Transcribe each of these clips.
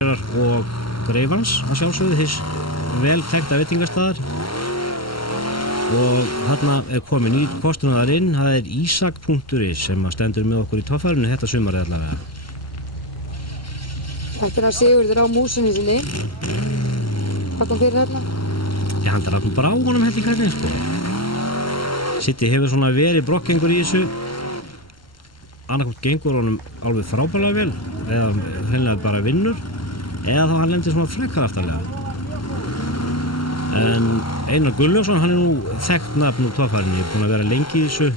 og Greifans að sjálfsögðu, hins vel þekkta veitingastaðar. Og þarna komin í kostunum þar inn, það Ísak.is sem stendur með okkur í toffærinu þetta sumarið allavega. Þetta hann Sigurður á músinni sinni. Hvað kom fyrir þarna? Já, hann draf bara á honum heldur kallinn, sko. City hefur svona verið brokkengur í þessu. Annarkvæmt gengur honum alveg frábærlega vel, eða hreinlega bara vinnur, eða þá hann lendir svona frekar aftarlega. En Einar Gunnlaugsson, hann nú þekkt nafn úr toffærinu, búinn að vera lengi í þessu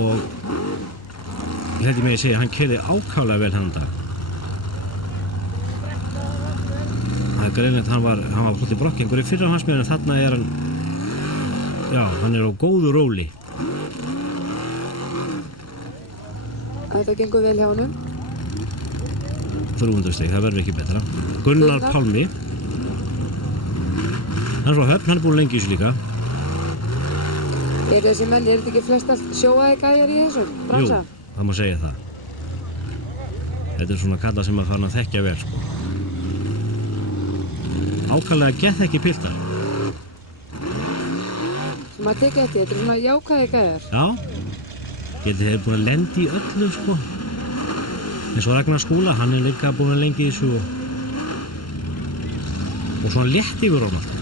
og ég held ég megi að segja, hann keyrði ákaflega vel þennan dag. Það greinilegt, hann var svolítið brokkengur í fyrra hans með, en þarna hann, já, hann á góðu róli. Þetta gengur vel hjá honum. 300 stig, það verður ekki betra. Gunnar Pálmi. Hann frá Höfn, hann búinn lengi í þessu líka. Þessi menn, þetta ekki flest allt sjóaði gæjar í þessu bransa? Jú, það má segja það. Þetta svona kalla sem að fara að þekkja vel, sko. Ákaflega geðþekki piltar. Sem maður tekið eftir, þetta svona jákvæði gæjar. Já. Þeir búin að lenda í öllu, sko. Eins og Ragnar Skúla, hann líka búin að lengi í þessu og svona létt yfir honum alltaf.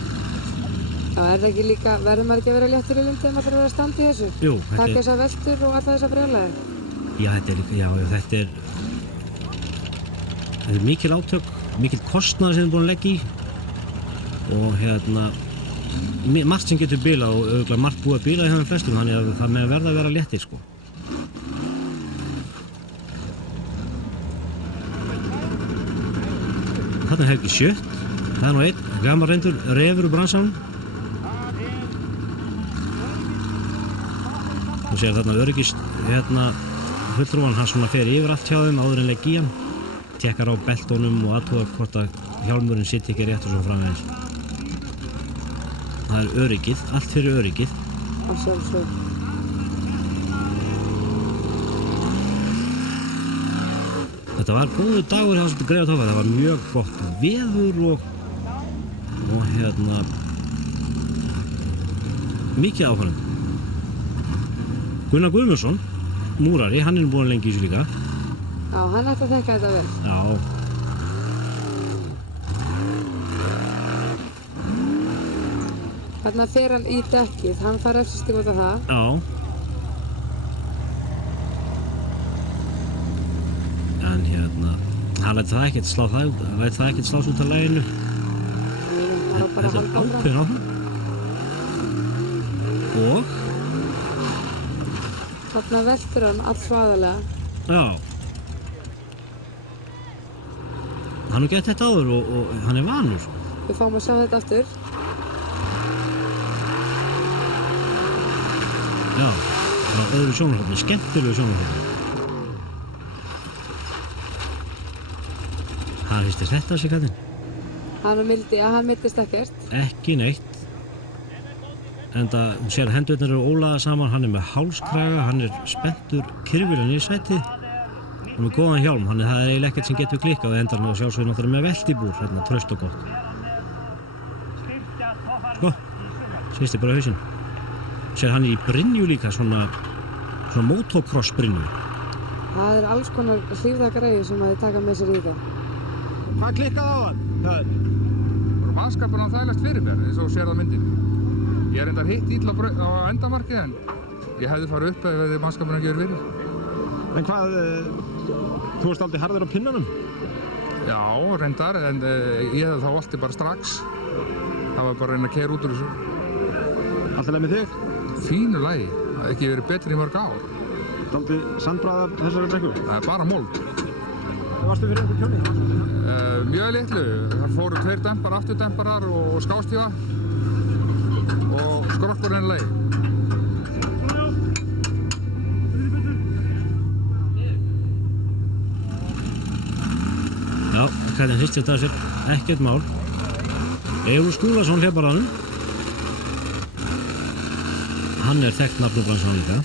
Já, það ekki líka, verður maður ekki að vera léttur í lund þegar maður þarf að vera að standa í þessu? Jú, Taka þessar veltur og alla þessar brjálæðir? Já, þetta er mikil átök, mikil kostnaður sem þeir búin að leggja í og margt sem getur bilað og auðvitað margt búið að bila í þeim flestum, þannig að það með að verða að vera léttir, sko. Þarna er Helgi Sjött, það nú einn, gammal reyndur refur úr bransanum. Þú sér þarna öryggist, fulltrúan, hann svona fer yfir allt hjá þeim áður en legg í hann, tekkar á beltónum og athuga hvort að hjálmurinn sitt ekki rétt og svo framvegis. Það er öryggið, allt fyrir öryggið. Að sjálfsögðu. Þetta var góður dagur hjá þessu Greifa Toffæri, það var mjög gott veður og mikið áhörnum. Gunnar Guðmundsson, múrari, hann er búinn lengi í þessu líka. Já, hann ætti að þekka þetta vel. Já. Þarna fer hann í dekkið, hann fær refsistig út af það. Já. En hann læt það ekkert slá það út, hann læt það ekkert slás út af laginu. Það var bara að halda áfram. Ákveðin áfram. Og? Þarna veltur hann allt svaðalega. Já. Hann hefur gert þetta áður og hann er vanur. Við fáum að sjá þetta aftur. Já, frá öðru sjónarhorni, skemmtilegu sjónarhorni. Hann hristir þetta sig kallinn. Hann mildi að hann mittist ekkert. Ekki neitt. Enda sér hendurnar eru ólaða saman, hann er með hálskraga, hann er spenntur kyrfilega niður sætið og með góðan hjálm, það er eiginlega ekkert sem getur klikkað og endar hann og sjálfsögðu náttúrulega með veltibúr, traust og gott. Sko, sýstir bara hausinn. Sér hann í brynju líka, svona motocross brynju. Það er alls konar hlýfðagreið sem að þið taka með sér í það. Hvað klikkaði á hann? Það voru mannskapurinn að þælast fyrir mér, eins og sér það myndin. Ég reyndar hitt illa á endamarkið en ég hefði farið upp ef mannskapurinn ekki verið fyrir. En hvað, þú varst aldrei harður á pinnanum? Já, reyndar, en ég hefði þá alltaf bara strax. Það var bara að reyna að keyra út úr þessu. Alltaf leið með þig? Fínu lagi, það hefði ekki verið betri í mörg ár. Aldrei sandbræðar þessari brekku? Það er bara mold. Varstu fyrir einhver tjóni? Mjög litlu. Það fóru 2 dempar, afturdemparar og skástífa og skrokkur enn leið. Já, kallinn hristir þetta af sér, ekkert mál. Eyjólfur Skúlason hleyparanum. Hann er þekkt nafn úr bransanum líka.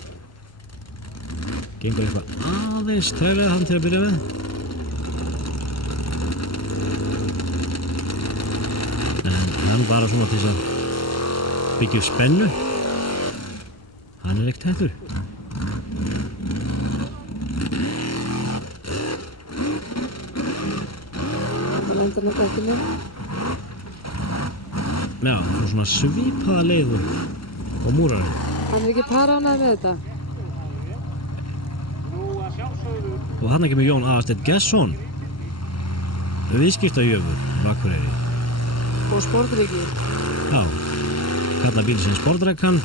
Gengur eitthvað aðeins treglega hann til að byrja með. nú bara svona til þess að byggja upp spennu. Hann ekkert hættur. Það lendir nú ekki mjög. Já, svona svipaða leið og múrarinn. Hann ekki paránað með þetta. Og þarna kemur Jón Aðalsteinn Gestsson, viðskiptajöfur á Akureyri. Og sportríki. Já, kallar bíl sinn Sportrekan.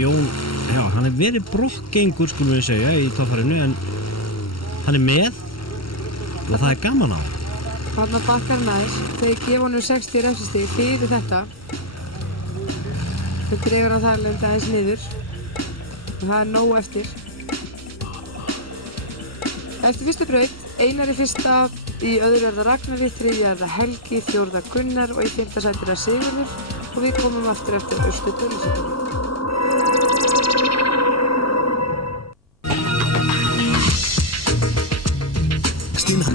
Jón, já, hann verið brokkgengur skulum við segja í torfærinu, en hann með og það gaman á. Þarna bakkar næst, þegar gefa honum 60 refsistig fyrir þetta. Þau dregur hann þar lenda aðeins niður. Og það nóg eftir. Eftir fyrstu braut, Einar í fyrsta, í öðru er það Ragnari, þriðja er það Helgi, fjórða Gunnar og í fimmta sæti er það Sigurður og við komum aftur eftir Austur Dölusöfnum. Stína.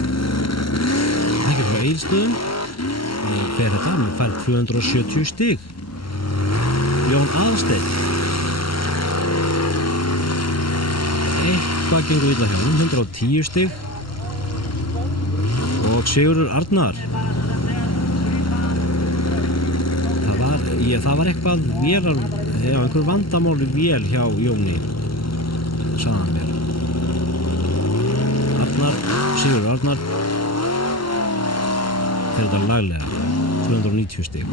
Ekki frá Egilsstöðum. Fer þetta, hann fær 270 stig. Jón Aðalsteinn. Eitthvað gengur illa hjá hann, 110 stig. Og Sigurður Arnar. Það var eitthvað vélar, einhver vandamáli vél hjá Jóni, sagði hann mér. Sigurður Arnar. Fer þetta laglega, 290 stig.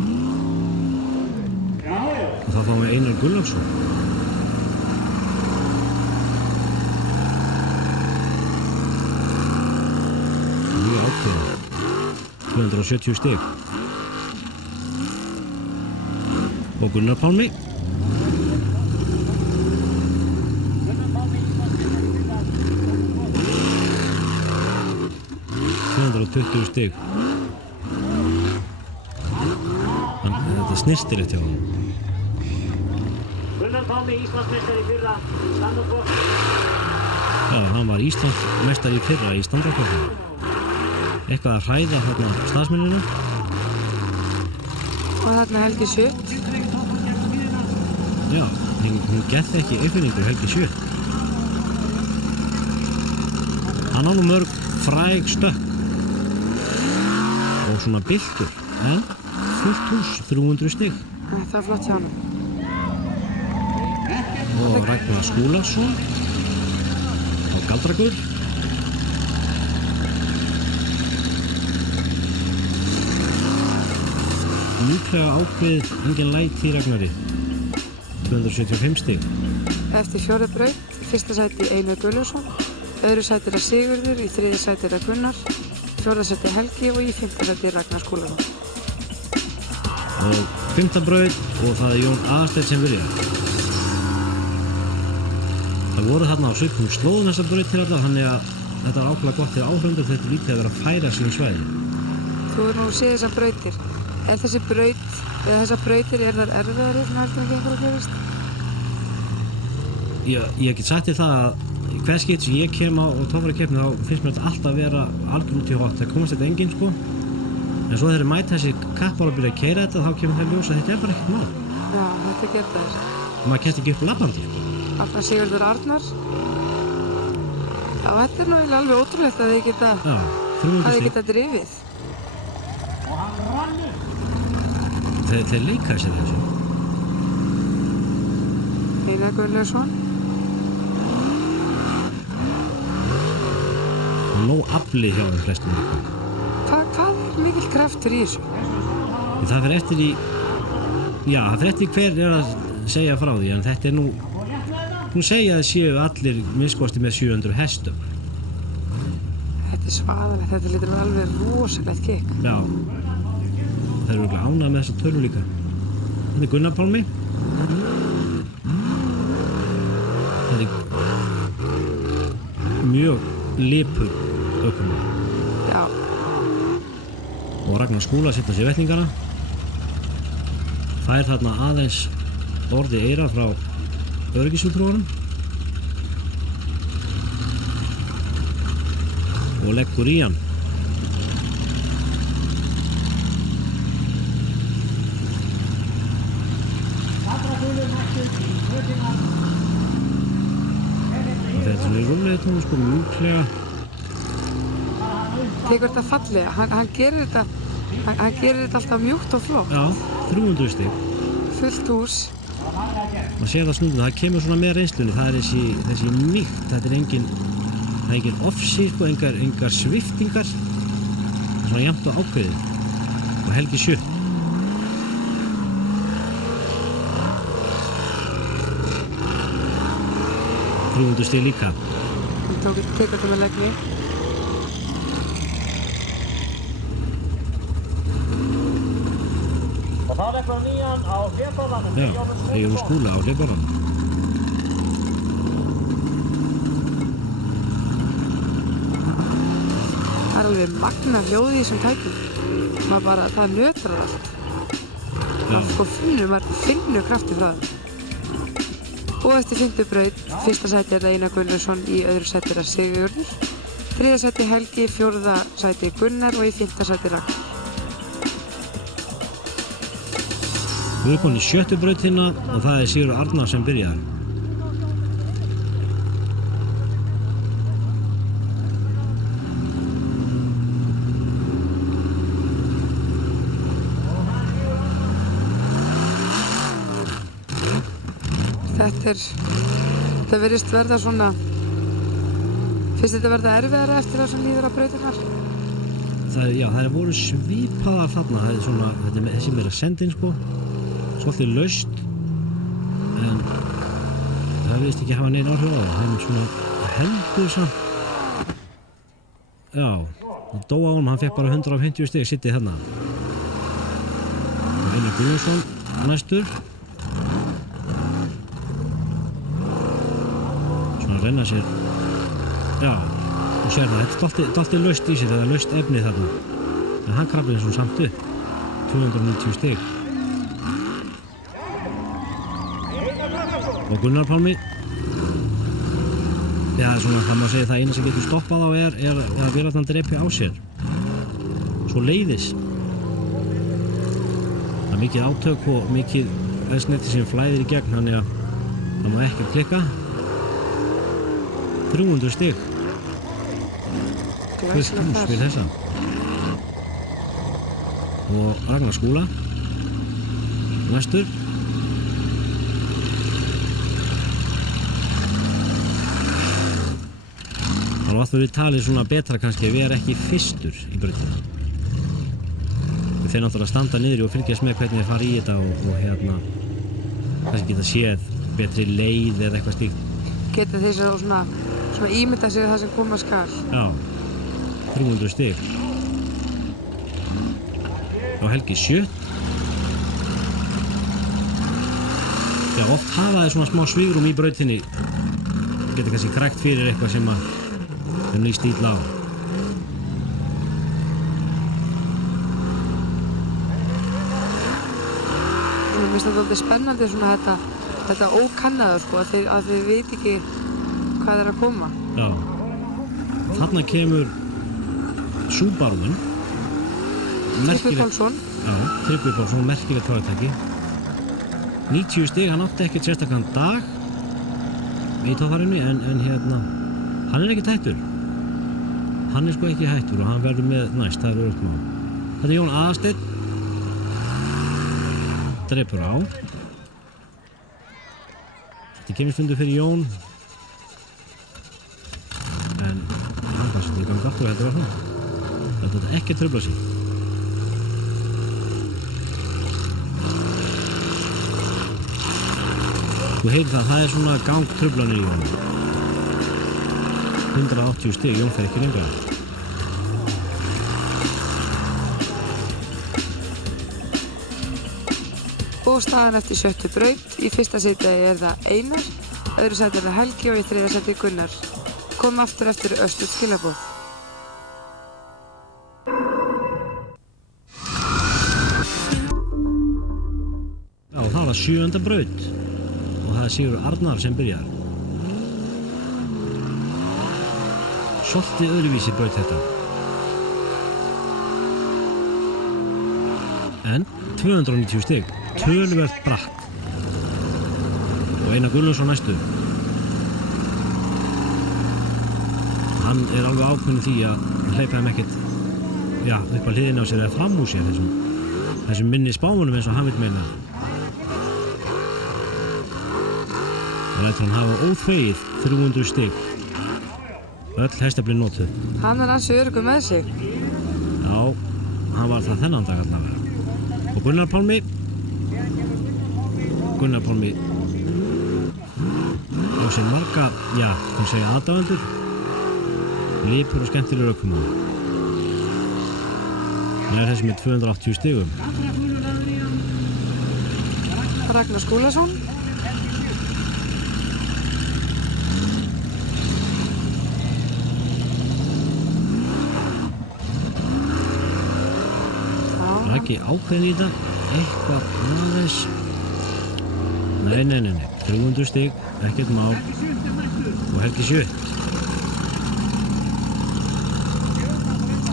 Og þá fáum við Einar Gunnlaugsson. Mjög ákveðið, 270 stig. Og Gunnar Pálmi. $220 stig. Þetta er snirtilegt hjá hann. Gunnar Pálmi, Íslandsmeistari í fyrra, standardflokk. Já, hann var Íslandsmeistari í fyrra í standardflokknum. Eitthvað að hræða þarna starfsmennina. Og þarna Helgi Sjöt. Já, hún gett ekki uppfinningur Helgi Sjöt. Hann á nú mörg fræg stökk og svona byltur, en fullt hús, 300 stig. Það er flott hjá hann. Og Ragnar Skúlason á Galdragull. Mjúklega ákveðið, engin læti í Ragnari, 275 stig. Eftir fjórðu braut, fyrsta sæti Einar Gunnlaugsson, öðru sæti er það Sigurður, í þriðja sæti er það Gunnar, fjórða sæti Helgi og í fimmta sæti er Ragnar Skúlason. Og fimmta braut og það er Jón Aðalsteinn sem byrjar. Það voru þarna á svipum slóðum þessar braut til allar, þannig að þetta var ákveðlega gott fyrir áhörundur, þetta er lítið að vera að færa sín svæði. Þú er nú að sé þessar brautir. Er þessi braut, eða þessar brautir, er þar erfiðari en heldur en gengur að gerast? Ég get sagt þér það að í hvers skipt sem ég kem á torfærukeppni þá finnst mér þetta alltaf að vera algjörn út í hot. Það komast þetta enginn sko. En svo þegar mæta þessi kappar að byrja að keyra þetta þá kemur það ljós að þetta er bara ekkert mál. Já, þetta geta þess. Maður kemst ekki upp labbandi. Arnar Sigurður Arnar. Já, þetta er nú eiginlega alveg ótrúlegt að þið geta, Já, 300 stig. drifið. Þeir leika sér þessu. Einar Gunnlaugsson. Og nóg afli hjá þeim flestum líka. Hvað er mikill kraftur í þessu? Það fer eftir í... Já, það fer eftir í hver er að segja frá því, en þetta er nú... Hún segja að séu allir minnskosti með 700 hestum. Þetta er svaðalegt, þetta lítur alveg rosalegt kikk. Já. Það eru örugglega ánægðir með þessa tölu líka. Þetta er Gunnar Pálmi. Þetta er mjög lipur ökumaður. Já. Og Ragnar Skúla setja sér vetningana. Fær þarna aðeins orði eyra frá öryggisfulltrúanum. Og leggur í hann. Þetta er svona í rúlega tónu sko, mjúklega. Tekur þetta fallega, hann gerir þetta alltaf mjúkt og flott. Já, 300 stig. Fullt hús. Maður sér það snúðum, það kemur svona með reynslunni, það er þessi mýkt, þetta er engin ofsi sko, engar sviftingar. Það er svona jafnt og ákveðið. Og Helgi 7. Stig líka. Hann tekur þetta með legni. Og þá leggur nýjan á hlébarðanum. Já, Eyjólfur Skúla á hlébarðanum. Það er alveg magna hljóð í þessum tækjum. Það nötrar allt. Maður finnur krafti frá það. Og eftir 5. braut, fyrsta sæti er það Einar Gunnarsson, í öðru sæti er það Sigurður, 3. sæti Helgi, 4. sæti Gunnar og í 5. sæti Ragnar. Við erum komin í 7. brautina og það er Sigurður Arnar sem byrjar. Þetta virðist verða svona, finnst þetta verða erfiðara eftir það sem líður á brautirnar? Það er voru svipaðar þarna, þetta er þessi meira sendin sko, svolítið laust, en það virðist ekki hafa neina áhrif á það, hann svona heldur samt, já, það dóa á honum, hann fekk bara 150 stig, sittið þarna. Og Einar Gunnarsson næstur. Renna sér, já, og sér það, þetta er dálítið laust í sér, það er laust efnið þarna, en hann krafði þessu samt upp, 290 stig. Og Gunnar Pálmi, já, svona, það má segja það eina sem getur stoppað á er að vélarnar drepi á sér, svo leiðis. Það er mikið átök og mikið eldsneyti sem flæðir í gegn, þannig að það má ekki klikka. 300 stig. Fullt hús við þessa. Og Ragnar Skúla næstur. Það var við talið svona betra kannski að vera ekki fyrstur í brautina. Þeir náttúrulega standa niður og fylgjast með hvernig þeir fara í þetta og kannski geta séð betri leið eða eitthvað slíkt. Geta þeir svona ímynda sig það sem koma skal. Já, 300 stig. Og Helgi 7. Já, oft hafa þeir svona smá svigrúm í brautinni. Geta kannski krækt fyrir eitthvað sem þeim líst illa á. Mér finnst þetta alveg spennandi svona þetta ókannaða sko, að þið veit ekki hvað er að koma. Já. Þarna kemur Subaruinn. Tryggvi Pálsson. Já, Tryggvi Pálsson, merkilegt farartæki. 90 stig, hann átti ekkert sérstakann dag í tófarinu, en hann er ekkert hættur. Hann er sko ekki hættur og hann verður með næst, það er verið upp á. Þetta er Jón Aðalsteinn. Drepur á. Þetta kemur stundu fyrir Jón. En hann kannski til gangi aftur og þetta var svona. Þetta er ekki að trufla sig. Þú heyrir það er svona gangtruflanir í honum. 180 stig, Jón fer ekki lengra. Og staðan eftir 7. braut. Í fyrsta sæti er það Einar, öðru sæti er það Helgi og í 3. sæti Gunnar. Komum aftur eftir östuð skilaboð. Já, það var 7. braut og það er Sigurður Arnar sem byrjar. Svolítið öðruvísi braut þetta. En 290 stig, töluvert bratt. Einar Gunnlaugsson næstu. Hann alveg ákveðinn því að hleypa þeim ekkert upp á hliðina á sér eða fram úr sér þessum minni spámunum eins og hann vill meina. Það lætur hann hafa óþvegið 300 stig. Öll hestaflin notuð. Hann ansi öruggur með sig. Já, hann var það þennan dag allavega. Og Gunnar Pálmi á sér marga, hann segja aðdáendur, lipur og skemmtilegur ökumaður. Hann þessi með 280 stigum. Ragnar Skúlason. Ekki ákveðin í þetta, eitthvað aðeins. Nei, 300 stig, ekkert mál. Og Helgi Sjö.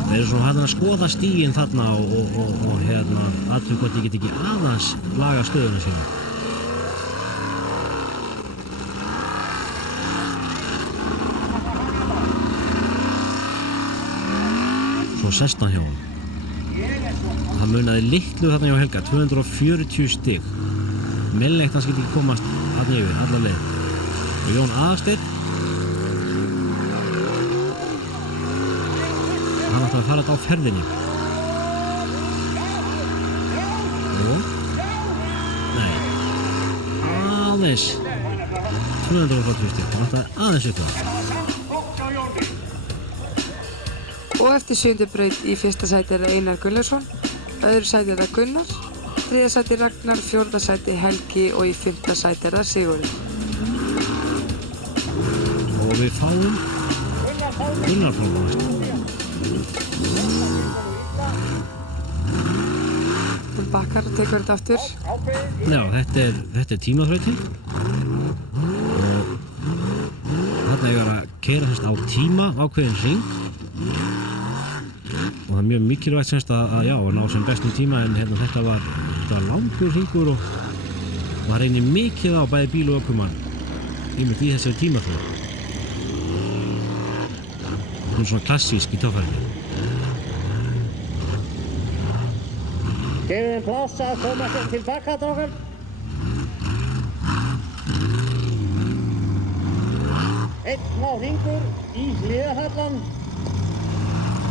Þeir eru svona að skoða stíginn þarna og aðtöku hvort ég get ekki aðeins laga stöðuna sína. Svo sest hann hjá hann. Það munaði litlu þarna hjá Helga, 240 stig. Mellegt hann skildi ekki komast þarna yfir, alla leið. Og Jón Aðalsteinn, hann ætlaði að fara þetta á ferðinni. Og? Nei. Aðeins. 240 stig, hann ætlaði aðeins upp það. Og eftir 7. braut í fyrsta sæti Einar Gunnlaugsson, öðru sæti Gunnar, þriðja sæti Ragnar, fjórða sæti Helgi og í 5. sæti Sigurður. Og við fáum Gunnar Pálma næst. Hún bakkar og tekur þetta aftur. Já, þetta er tímaþrautin. Og þarna eiga að keyra á tíma ákveðin hring. Og það er mjög mikilvægt semst að ná sem bestum tíma, en þetta var langur hringur og það reynir mikið á bæði bíl og ökumann í þessari tímaþrautin. Hún er svona klassísk í toppfærni. Gefið þeim pláss að koma sér til baka, drókar. Einn smá hringur í hliðarhallan.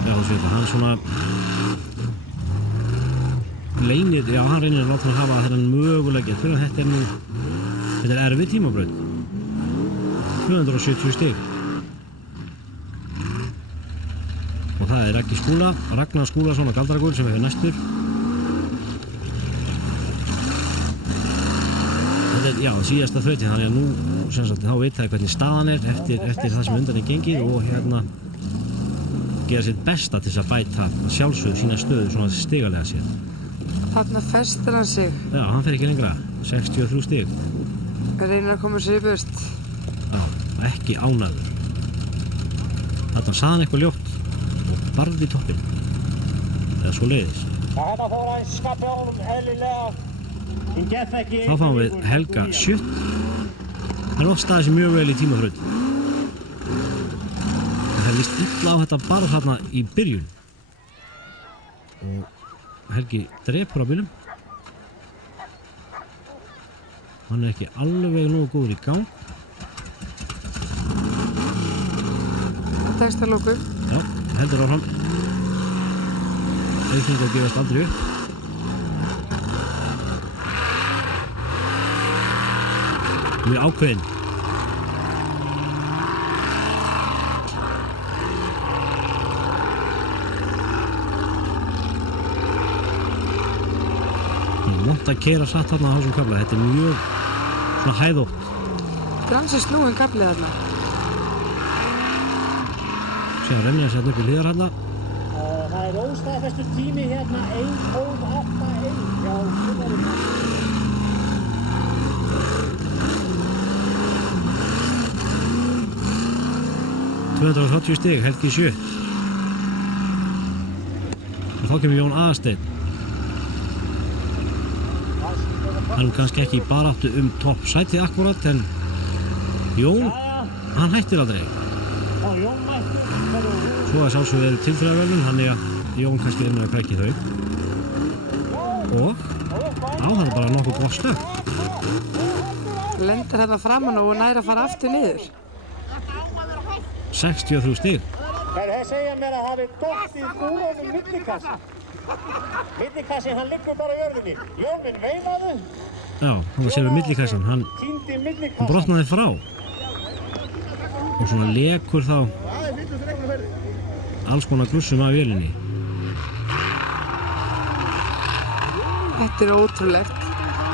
Já, þú séu það, hann svona leynir, hann reynir að láta hann hafa þennan möguleika, fyrir að þetta er erfið tímabraut. 270 stig. Og það er Ragnar Skúlason og Galdragur sem er næstur. Þetta er, síðasta þrautin, þannig að nú þá veit það hvernig staðan er eftir það sem undan er gengið og gera sitt besta til þess að bæta sjálfsögðu sína stöðu svona stigalega sér. Þarna festir hann sig. Já, hann fer ekki lengra. 63 stig. Reynir að koma sér í burt. Já, ekki ánægður. Þarna sagði hann eitthvað ljótt og barði í toppinn. Eða svo leiðis. Þetta fór aðeins skapja honum eðlilega. Þá fáum við Helga Sjutt. Hann oft staði sig mjög vel í tímaþraut. Það líst illa á þetta bara þarna í byrjun. Og Helgi drepur á bílum. Hann er ekki alveg nógu góður í gang. Það tekst að lokum. Já, heldur áfram. Auðvitað gefast aldrei upp. Mjög ákveðinn. Vont að keyra satt þarna á þessum kafla. Þetta er mjög svona hæðótt. Þetta er ansið snúinn kafli þarna. Sér rennir að setja upp í hliðar hérna. Það er óstaðfestur tími hérna 1.81 hjá Gunnarum. 280 stig, Helgi Sjutt. Og þá kemur Jón Aðalsteinn. Hann er kannski ekki í baráttu topp sætið akkurat, en Jón, hann hættir aldrei. Og Jón mættur. Svo að sjálfsög verið tilþrifverðun, hann er að Jón kannski með að krækja þau. Og það er bara nokkuð gott stökk. Lendir hérna framan og næri að fara aftur niður. 63 stig. Þeir segja mér að hafi dottið úr honum millikassin. Millikassin, hann liggur bara á jörðinni. Jón veifaði. Já, hann sér við millikassan. Hann brotnaði frá. Og svona lekur þá alls konar glussum af vélinni. Þetta er ótrúlegt.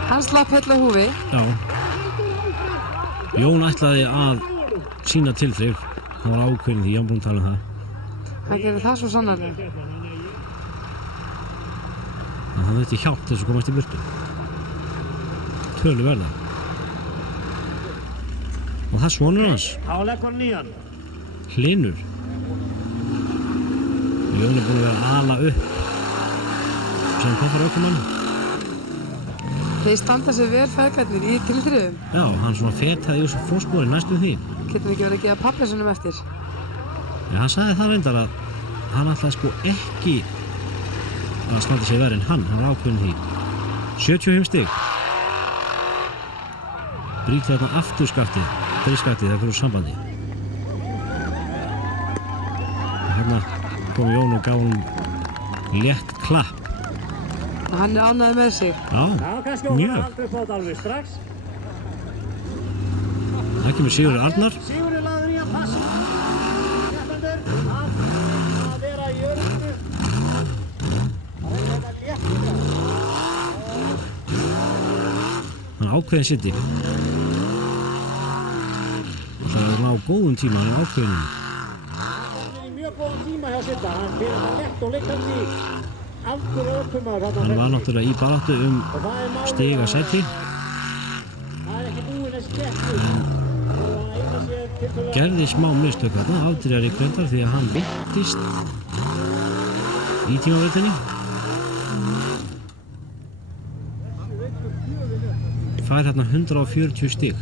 Hann slapp hella húfi. Já. Jón ætlaði að sína tilþrif. Hann var ákveðinn því, ég var búinn að tala um það. Hann gerir það svo sannarlega. En hann þurfti hjálp til þess að komast í burtu. Töluverða. Og það er sonur hans. Þá leggur nýjan. Hlynur. Jón er búinn að vera að ala upp sem koffar ökumann. Þeir standa sig vel feðgarnir í tilþrifum. Já, hann svona fetaði úr fótsporin næstum því. Getum ekki verið að gefa pabba sinum eftir. Já, hann sagði það reyndar að hann ætlaði sko ekki að standa sig verið en hann var ákveðinn því. 75 stig. Brýtti þarna aftur skaftið, þriðskaftið þegar fyrir úr sambandi. Hérna kom Jón og gaf hann létt klapp. Hann er ánægður með sig. Já, Kannski hún mjög. aldrei fótt alveg strax. Það kemur Sigurður Arnar. Sigurður lagður í að passa. Keppendur að vera í jörðu. Það er þetta léttilega. Hann er ákveðinn sitti. Það er ná góðum tíma, hann er ákveðinn. Hann er í mjög góðan tíma hjá Sitta. Hann fyrir þetta lett og liggjandi aftur ökumar. Hann var náttúrulega í baráttu stiga sæti. Það er ekki búinn að skeppi. Gerði smá mistök þarna, afdrýjar í kvöldar því að hann veittist í tímaveltinni. Fær hérna 140 stig.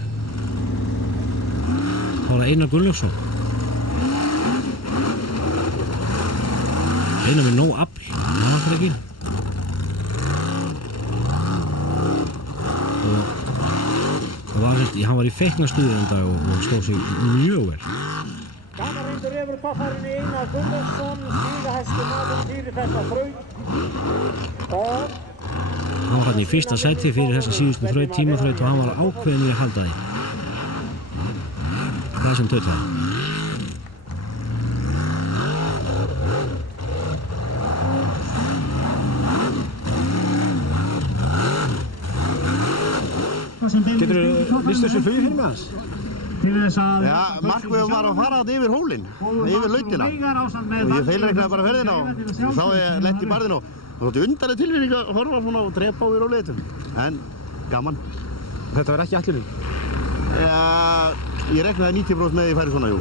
Það var Einar Gunnlaugsson. Einar með nóg afl, það var það ekki. Hann var í feiknastuði en dag og stóð sig mjög vel. Gamarreyndur refur koffarinn í Einar Gunnlaugsson, stígahæstu maður fyrir þessa þraut. Og Hann var hann í fyrsta sæti fyrir þessa síðustu þraut, tímaþraut, og hann var ákveðinn í að halda því. Það sem tautaði. Geturðu lýst þessu flugi fyrir mig hans? til þess að Já, markmiðum var að fara þarna yfir hólinn, yfir lautina. Og ég feilreiknaði bara ferðina og þá ég lent í barðinu og það þótti undarleg tilfinning að horfa svona og drepa á við róleitum. En gaman. Þetta var ekki ætlunin? Já, ég reiknaði 90% með því að ég færi svona, jú.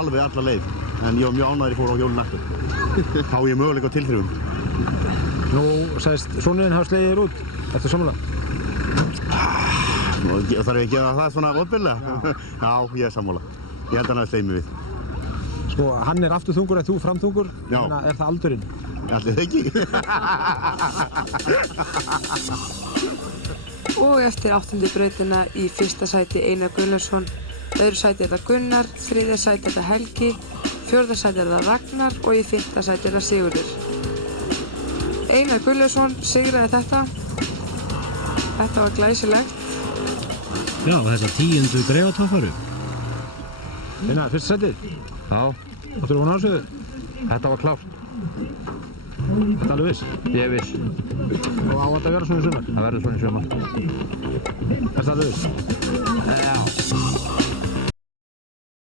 Alveg alla leið. En ég var mjög ánægður að ég fór á hjólinn aftur. Þá ég möguleika á tilþrifum. Nú sagðist sonurinn hafa slegið þér út. Ertu sammála? Og þarf ég að gefa það svona opinlega? Já, ég er sammála. Ég held að hann hafi slegið mig við. Sko, hann er afturþungur en þú framþungur. Já. Þannig að er það aldurinn? Allir það ekki. Og eftir 8. brautina í fyrsta sæti Einar Gunnlaugsson, öðru sæti er það Gunnar, þriðja sæti er það Helgi, fjórða sæti er það Ragnar og í 5. sæti er það Sigurður. Einar Gunnlaugsson sigraði þetta. Þetta var glæsilegt. Já, þessa 10. greifatoffaru. Einar, fyrsta sætið? Já, Áttu von á þessu? þetta var klárt. Þetta er alveg viss? Ég er viss. Og á þetta að vera svona í sumar? Það verður svona í sumar. Er það alveg viss? Já.